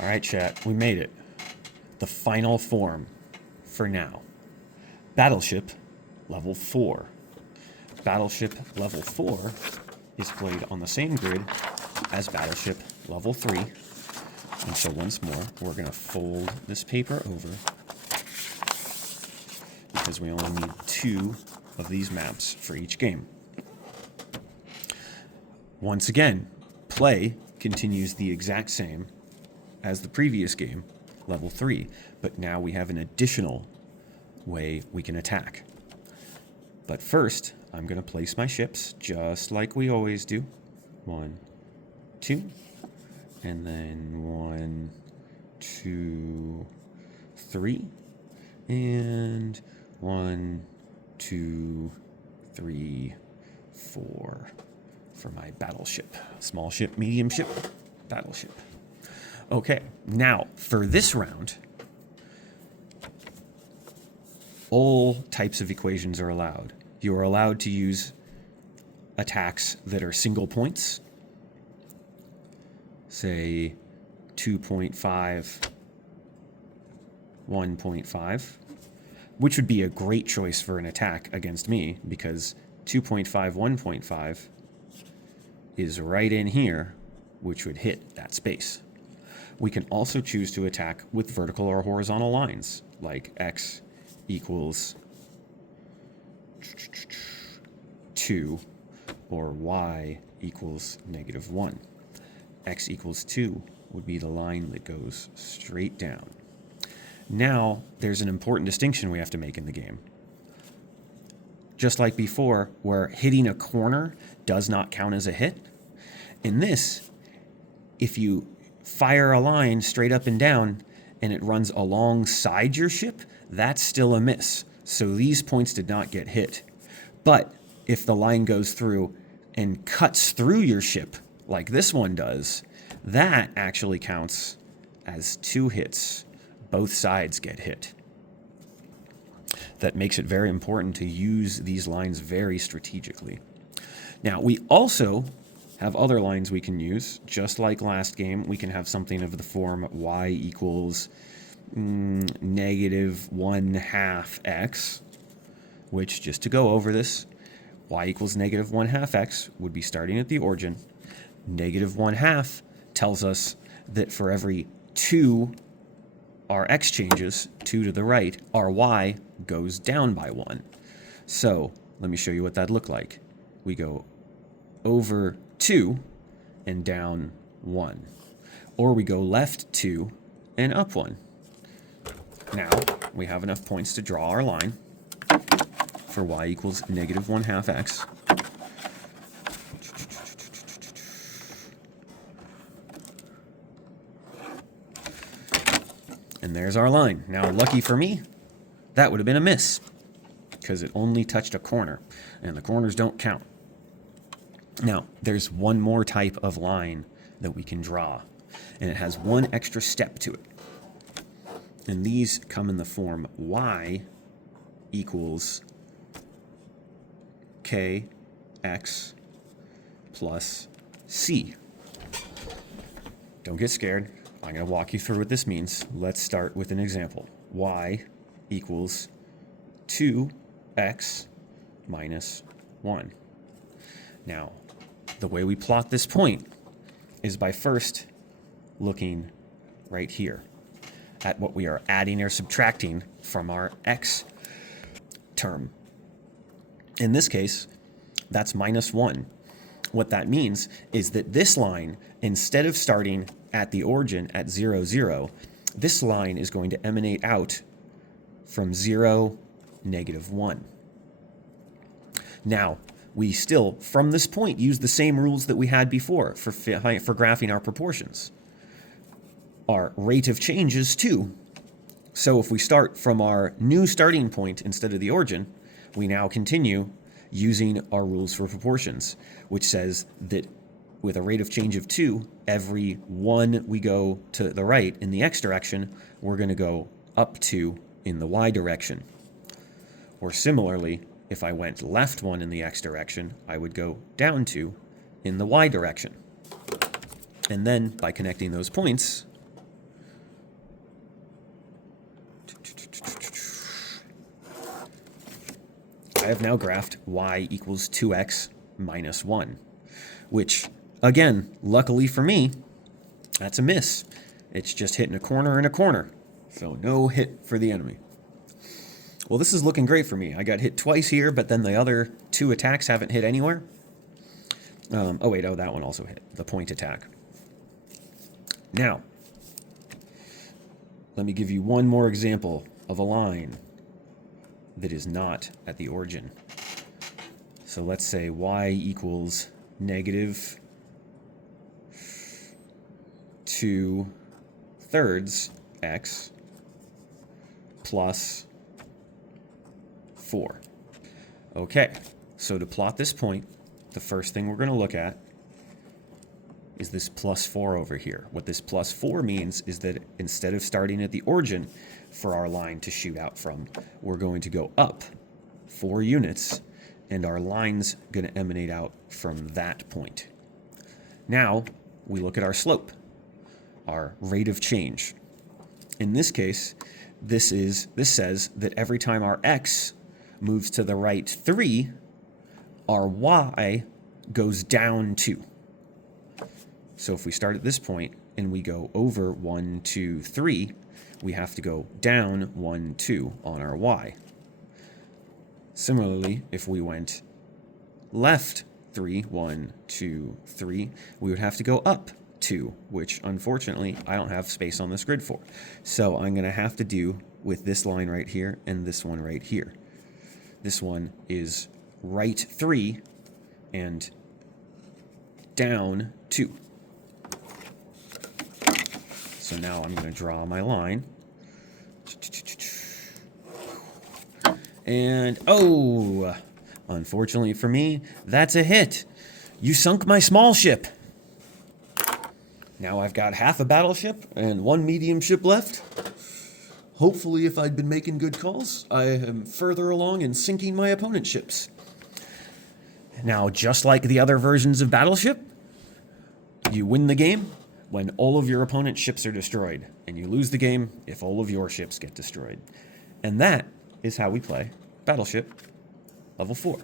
All right, chat, we made it. The final form for now. Battleship level 4. Battleship level 4 is played on the same grid as Battleship level 3. And so once more, we're going to fold this paper over because we only need 2 of these maps for each game. Once again, play continues the exact same as the previous game, level 3, but now we have an additional way we can attack. But first, I'm going to place my ships just like we always do. 1, 2, and then 1, 2, 3, and 1, 2, 3, 4 for my battleship. Small ship, medium ship, battleship. Okay, now for this round, all types of equations are allowed. You are allowed to use attacks that are single points, say 2.5, 1.5, which would be a great choice for an attack against me because 2.5, 1.5 is right in here, which would hit that space. We can also choose to attack with vertical or horizontal lines, like x equals 2 or y equals -1. X equals 2 would be the line that goes straight down. Now, there's an important distinction we have to make in the game. Just like before, where hitting a corner does not count as a hit, in this, if you fire a line straight up and down and it runs alongside your ship, that's still a miss. So these points did not get hit. But if the line goes through and cuts through your ship, like this one does, that actually counts as 2 hits. Both sides get hit. That makes it very important to use these lines very strategically. Now, we also have other lines we can use. Just like last game, we can have something of the form y equals -1/2 x, which, just to go over this, y equals -1/2 x would be starting at the origin. -1/2 tells us that for every 2 our x changes, 2 to the right, our y goes down by 1. So let me show you what that'd look like. We go over 2 and down 1. Or we go left 2 and up 1. Now we have enough points to draw our line for y equals -1/2 x. And there's our line. Now, lucky for me, that would have been a miss because it only touched a corner, and the corners don't count. Now, there's one more type of line that we can draw, and it has one extra step to it. And these come in the form y equals kx plus c. Don't get scared. I'm going to walk you through what this means. Let's start with an example. Y equals 2x minus 1. Now, the way we plot this point is by first looking right here at what we are adding or subtracting from our x term. In this case, that's -1. What that means is that this line, instead of starting at the origin at 0, 0, this line is going to emanate out from 0, -1. Now, we still, from this point, use the same rules that we had before for graphing our proportions. Our rate of change is 2. So if we start from our new starting point instead of the origin, we now continue using our rules for proportions, which says that with a rate of change of 2, every 1 we go to the right in the x direction, we're going to go up 2 in the y direction. Or similarly, if I went left 1 in the x direction, I would go down 2 in the y direction. And then, by connecting those points, I have now graphed y equals 2x minus 1, which, again, luckily for me, that's a miss. It's just hitting a corner and a corner, so no hit for the enemy. Well, this is looking great for me. I got hit twice here, but then the other 2 attacks haven't hit anywhere. Oh, that one also hit, the point attack. Now, let me give you one more example of a line that is not at the origin. So let's say y equals negative 2/3 x plus 4. Okay, so to plot this point, the first thing we're going to look at is this plus 4 over here. What this plus 4 means is that instead of starting at the origin for our line to shoot out from, we're going to go up 4 units, and our line's going to emanate out from that point. Now, we look at our slope, our rate of change. In this case, this says that every time our x moves to the right 3, our y goes down 2. So if we start at this point and we go over 1, 2, 3, we have to go down 1, 2 on our y. Similarly, if we went left 3, 1, 2, 3, we would have to go up 2, which unfortunately I don't have space on this grid for. So I'm going to have to do with this line right here and this one right here. This one is right 3 and down 2. So now I'm going to draw my line. And, oh, unfortunately for me, that's a hit. You sunk my small ship. Now I've got half a battleship and 1 medium ship left. Hopefully, if I'd been making good calls, I am further along in sinking my opponent's ships. Now, just like the other versions of Battleship, you win the game when all of your opponent's ships are destroyed, and you lose the game if all of your ships get destroyed. And that is how we play Battleship Level 4.